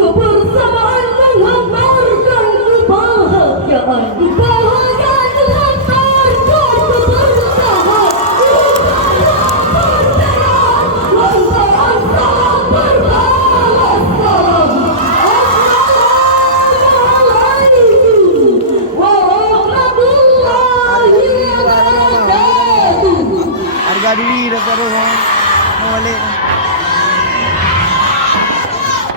Kebersamaan menghantarkan kebahagiaan. Kebahagiaan menghantarkan kebersamaan. Lantaran salam berbalas salam. Assalamualaikum warahmatullahi wabarakatuh. Harga diri dah rumah. Mau balik.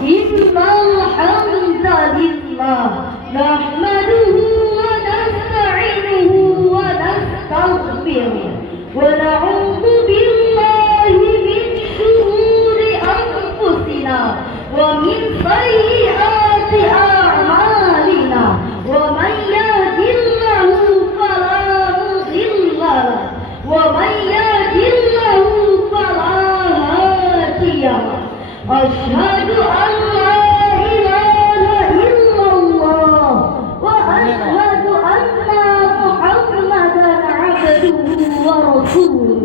Innal hamdalillah nahmaduhu wa nasta'inuhu wa nastaghfiruh wa na'udzu billahi min shururi anfusina wa min sayyiati a'malina wa man yahdihillahu fala mudilla lahu wa man yahdihillahu fala hadiya lahu. Asyhadu an la ilaha illallah wa asyhadu anna Muhammadan abduhu wa rasuluh.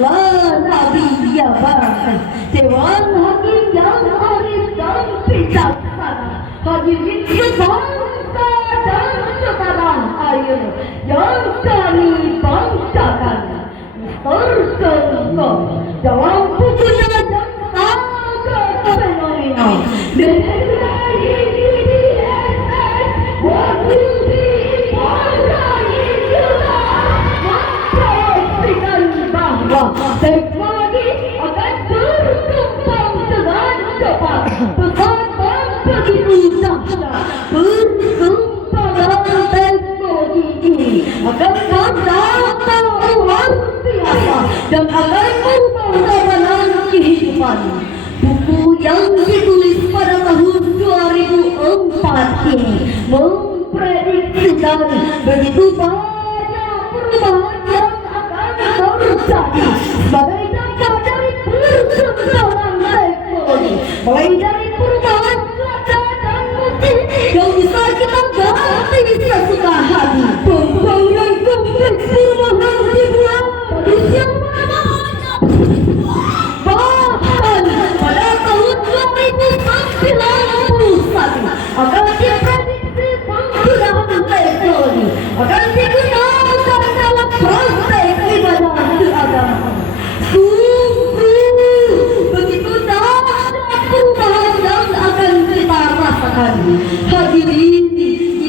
La nabiyya ba'dah. Dewan Hakim yang arif dan bijaksana, hadirin sebangsa dan setanah air yang kami banggakan. Tercontoh dalam bukunya yang phenomenal. The what will be important in your life? Pastikan bahwa teknologi akan berkembang dengan cepat. Pesat begitu dahsyat. Perkembangan teknologi ini akan sangat luar biasa dan akan mengubah tatanan kehidupan. Buku yang ditulis pada tahun 2004 ini memprediksikan begitu banyak perubahan yang akan terjadi sebagai dampak dari perkembangan teknologi, mulai dari perubahan cuaca dan musim yang bisa kita ganti sesuka hati. Pembangunan kompleks perumahan dibuat manusia akan diprediksi penggunaan teknologi akan digunakan dalam praktek ibadah keagamaan. Sungguh begitu dahsyat perubahan yang akan kita rasakan. Hadirin,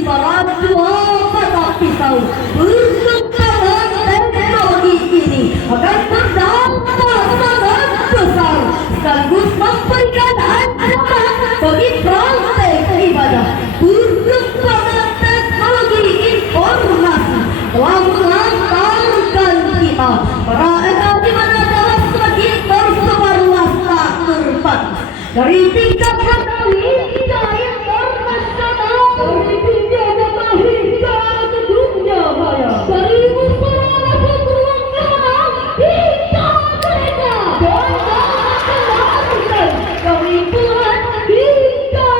ibarat dua batang pisau, perkembangan teknologi ini akan berdampak sangat besar sekaligus memberikan ancaman bagi praktek ibadah. Perkembangan teknologi informasi telah mengantarkan kita para ekat di mana dalam semakin tersebar luas tak terbatas dari tingkat rendah hingga internasional, dari dunia nyata hingga ke dunia maya, dari musyawarah ruang kemenang hingga mereka dan mengendalikan dari puluhan hingga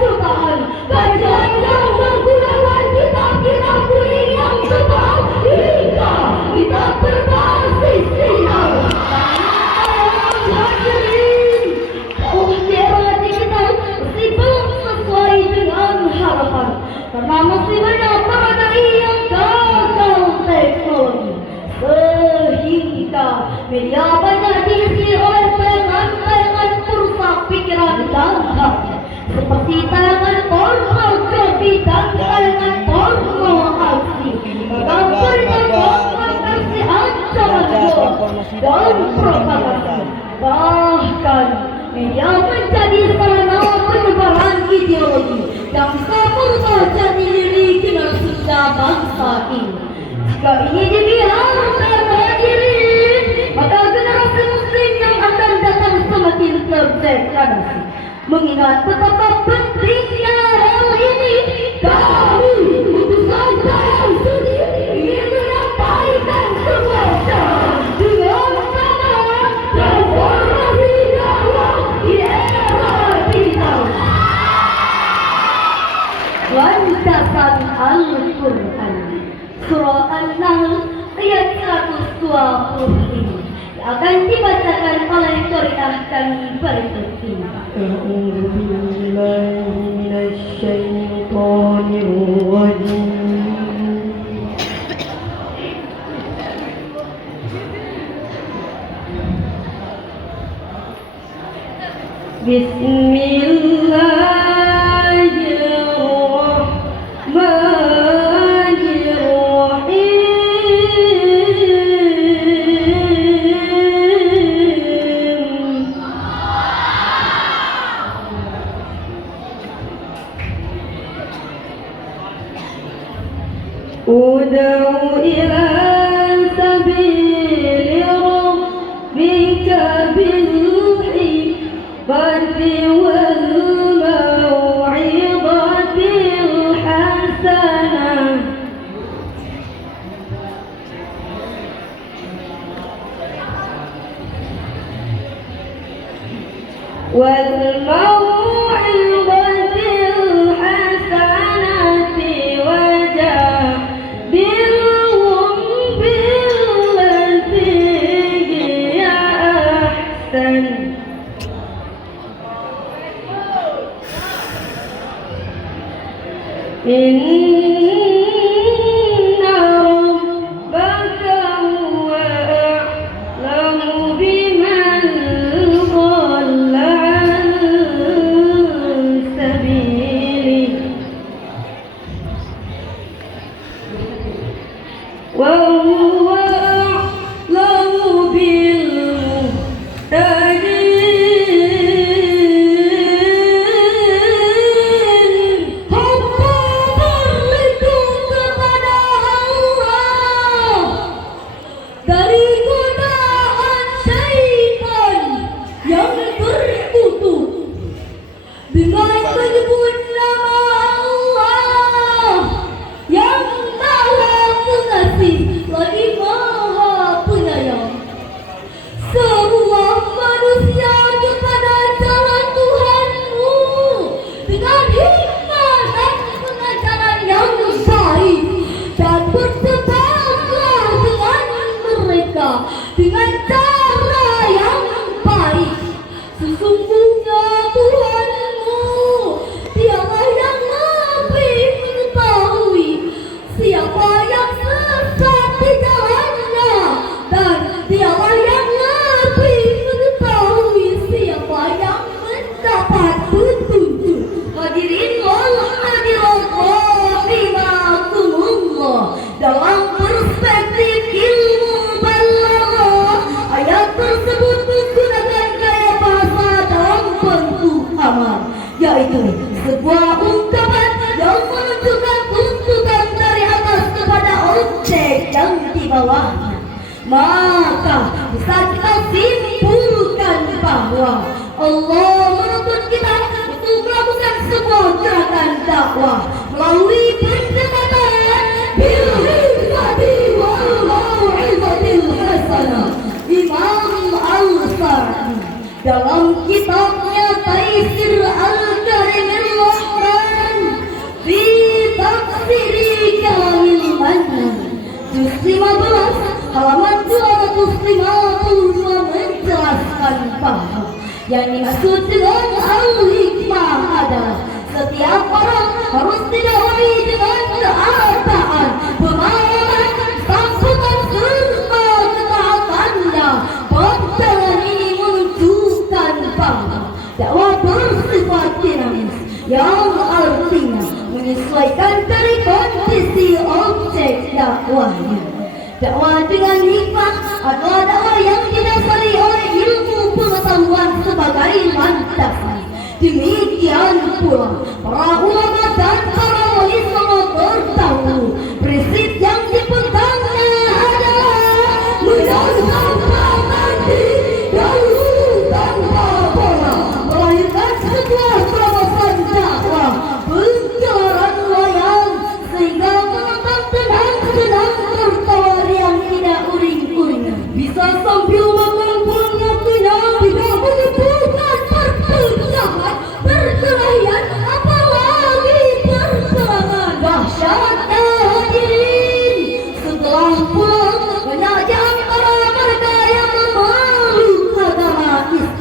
jutaan kajian yang menggunakan kitab-kitab kuning yang tebal hingga kita berbasis sinar. Hadirin, usia kita sibuk sesuai dengan harapan karena masih banyak pengendali yang gagal teknologi sehingga media banyak diisi oleh tayangan-tayangan perusak pikiran dan hati seperti tayangan pornografi dan tayangan porno aksi, gambarnya pornografi ancaman bom dan propaganda. Bahkan media menjadi sarana penyebaran ideologi yang sama jadi diri generasi bangsa ini. Jika ini dibiarkan hadirin, maka generasi muslim yang akan datang semakin terdegradasi. Mengingat betapa pentingnya hal ini, kami utusan saya sendiri ingin menyampaikan sebuah syarat dengan nama reformasi dakwah di era digital. berdasar Al-Quran. Surah An-Nahl ayat 125 akan dibacakan oleh Qari'ah kami berikut ini. أعوذ بالله من الشيطان الرجيم بسم الله الرحمن الرحيم ادع إلى سبيل ربك بالحكمة والموعظة الحسنة والموعظة الحسنة وجادلهم بالتي هي أحسن إن ربك هو أعلم بمن ضل عن سبيله وهو أعلم بالمهتدين. Hamba berlindung kepada Allah dari godaan syaitan yang terkutuk dengan menyebut nama Allah yang Maha Pengasih lagi Maha Penyayang. Serulah manusia kepada jalan Tuhanmu dengan hikmah dan pengajaran yang baik, dan berdebatlah dengan mereka dengan cara yang baik. Sesungguhnya Tuhanmu dialah yang lebih mengetahui siapa yang sesat di jalannya, dan dialah yang lebih mengetahui siapa yang mendapat petunjuk. Hadirin wal hadirat rahimakumullah, dalam perspektif ilmu balaghah, ayat tersebut menggunakan gaya bahasa dalam bentuk amar, yaitu sebuah ungkapan yang menunjukkan tuntutan dari atas kepada objek yang di bawahnya. Maka bisa kita simpulkan bahwa Allah menuntut kita untuk melakukan sebuah gerakan dakwah melalui pendekatan bil hikmati wal mau'izatil hasanah. Imam Al-Sa'di dalam kitabnya Taisir Al-Karimir Rahman fi Tafsiri Kalamil Mannan juz 15 halaman 252 menjelaskan bahwa yang dimaksud dengan al-hikmah adalah setiap orang harus didahului dengan keadaan, pemahaman, sambutan serta ketaatannya. Pandangan ini menunjukkan bahwa dakwah bersifat dinamis, yang artinya menyesuaikan dari kondisi objek dakwahnya. Dakwah dengan hikmah adalah dakwah yang didasari oleh ilmu pengetahuan sebagai landasan. Demikian pula para ulama dan para wali songo terdahulu, prinsip yang dipegangnya adalah menyandarkan diri dahulu tanpa pola, melahirkan sebuah terobosan dakwah, penjelaran loyal, sehingga menonton tenang-tenang tertawa yang tidak uring-uringan, bisa sambil makan punya kenyang, tidak menimbulkan perpecahan, perkelahian, apalagi perkelahian.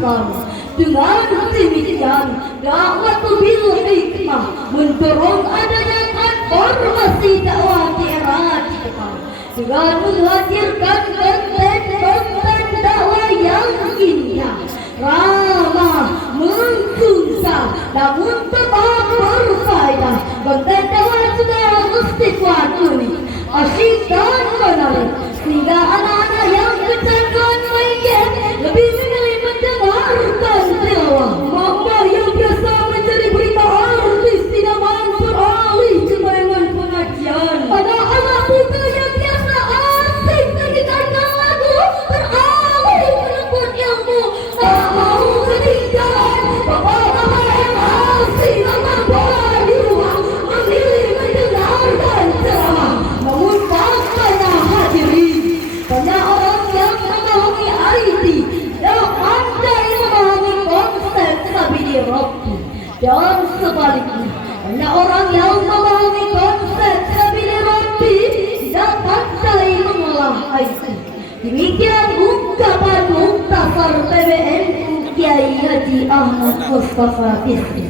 Islam. Dengan demikian, dakwah bil hikmah mendorong adanya transformasi dakwah di era digital dengan menghadirkan konten-konten dakwah yang indah, ramah, menggugah, namun tetap berfaedah. Konten dakwah juga mesti kuat, unik, asyik dan menarik, sehingga anak-anak yang kecanduan main game lebih memilih mendengarkan tilawah. Mama yang biasa mencari berita artis tidak mau beralih ke tayangan pengajian. Anak-anak muda yang biasa asik mendengarkan lagu beralih menuntut ilmu, tak mau ketinggalan. Bapak-bapak yang asik nonton bola di rumah memilih mendengarkan ceramah. Namun faktanya hadirin, banyak orang yang memahami IT dan pandai memahami konsep sabili Rabbi, dan sebaliknya banyak orang yang memahami konsep sabili Rabbi tidak pandai mengolah IT. Demikian ungkapan Muktasar PBNU Kiai Haji Ahmad Mustafa Bisri.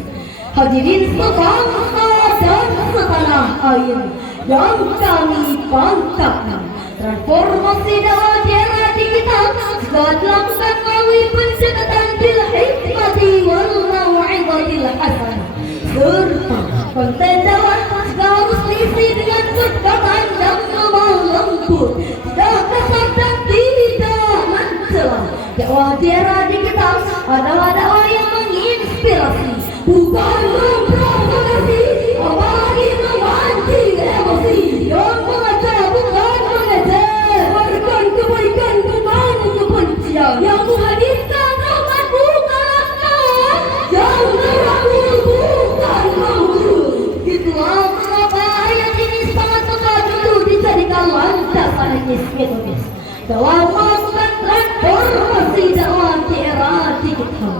Hadirin sebangsa dan setanah air yang kami banggakan, transformasi dakwah di era digital juga dilakukan melalui pendekatan bil hikmati wal mau'izatil hasanah, serta konten dakwah juga harus diisi dengan pendekatan yang lemah lembut, tidak kasar dan tidak mencela. Dakwah di era digital adalah dakwah yang menginspirasi, bukan memprovokasi, apalagi memancing emosi, yang mengajak bukan mengejar, menebarkan kebaikan bukan kebencian, yang menghadirkan rahmat bukan laknat, yang merangkul bukan menghujur. Itulah mengapa ayat ini sangat tepat untuk dijadikan landasan metodis dalam melakukan transformasi dakwah di era digital.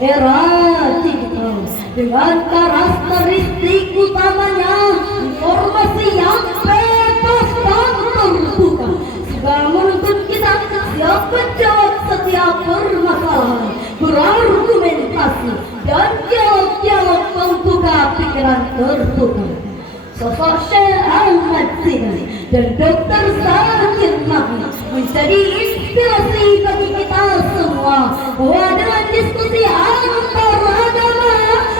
Era digital dengan karakteristik utamanya informasi yang bebas dan terbuka, juga menuntut kita siap menjawab setiap permasalahan, berargumentasi, dan dialog-dialog membuka pikiran terbuka. Sosok Syekh Ahmad Zidane dan Dr. Zakir Naik menjadi inspirasi bagi kita semua bahwa dengan diskusi antar agama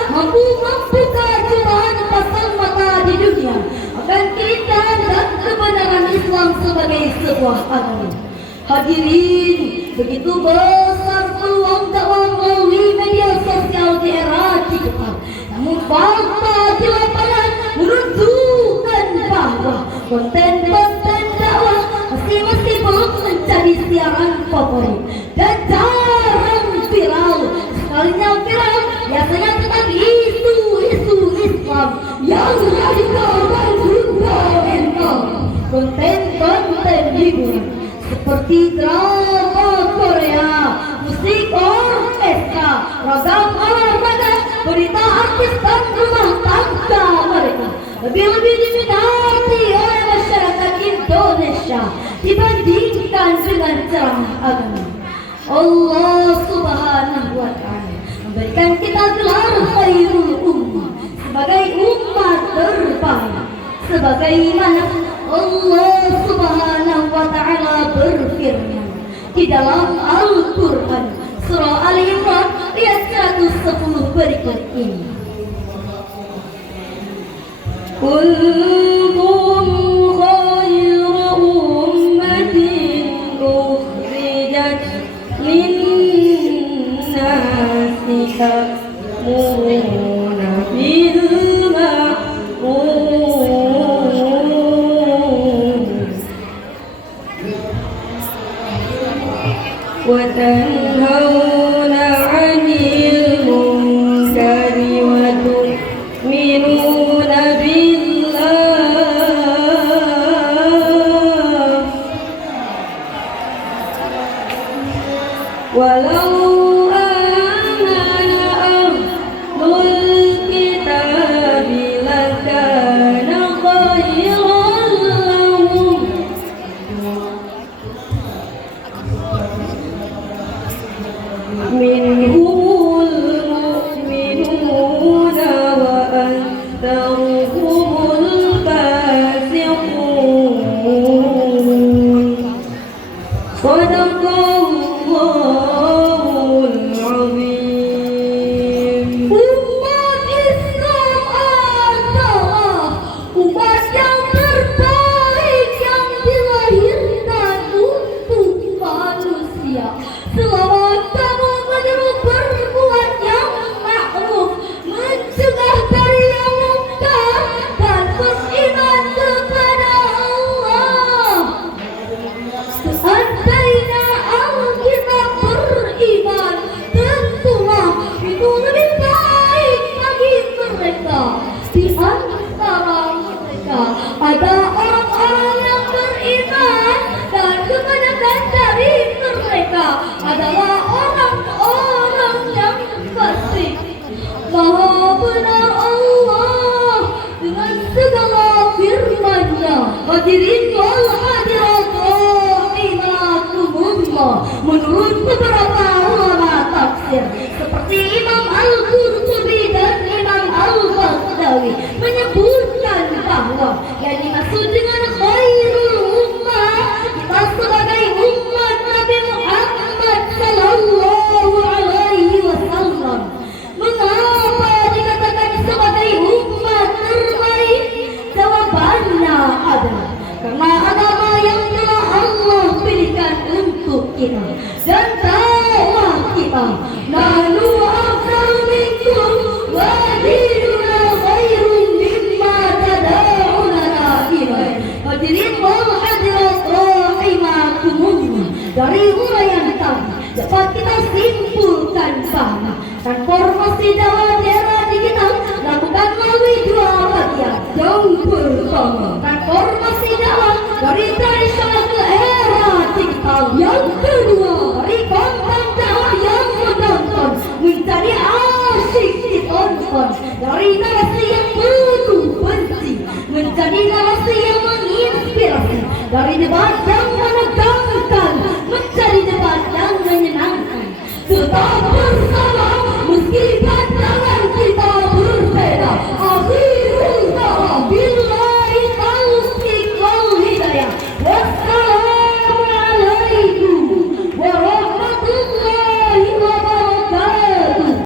mampu membuka jutaan pasang mata di dunia akan keindahan dan kebenaran Islam sebagai sebuah agama. Hadirin, begitu besar peluang dakwah melalui media sosial di era digital, namun fakta di lapangan menunjukkan bahwa konten-konten dakwah masih belum menjadi siaran favorit dan jarang viral. Sekalinya viral, biasanya tentang isu-isu Islam yang radikal dan fundamental. Konten-konten hiburan seperti drama Korea, musik orkestra, ragam olahraga, berita artis dan rumah tangga mereka lebih diminati oleh masyarakat Indonesia dibandingkan dengan ceramah agama. Allah Subhanahu wa Ta'ala memberikan kita gelar khairul ummah sebagai umat terbaik, sebagaimana Allah Subhanahu wa Ta'ala berfirman di dalam Al-Quran surah Al-Imran ayat 110 berikut ini. Kuntum khayra ummatin ukhrijat lin-nasi ta'muruna bil ma'ruf wa tanhauna 'anil munkari wa tu'minuna billah walau amana ahlul kitabi lakana khairan lahum segala firman-Nya. Hadirin wal hadirat rahimakumullah. Menurut beberapa ulama tafsir seperti Imam Al-Qurtubi dan Imam Al-Baghdadi menyebutkan bahwa yang dimaksud dengan khairul ummah kita sebagai umat Nabi Muhammad sallallahu alaihi wasallam. Mengapa dikatakan sebagai umat terbaik? Jawabannya adalah karena agama yang telah Allah pilihkan untuk kita dan dakwah kita. Nahnu afdalu minkum wa dinuna khairun mimma tad'unana ilaihi. Hadirin wal hadirat rahimakumullah. Dari uraian tadi dapat kita simpulkan bahwa transformasi dakwah era digital dilakukan melalui dua bagian. Yang pertama, transformasi dakwah dari tradisional ke era digital. Yang kedua, dari konten dakwah yang menonton menjadi asyik ditonton, dari narasi yang penuh benci menjadi narasi yang menginspirasi, dari debat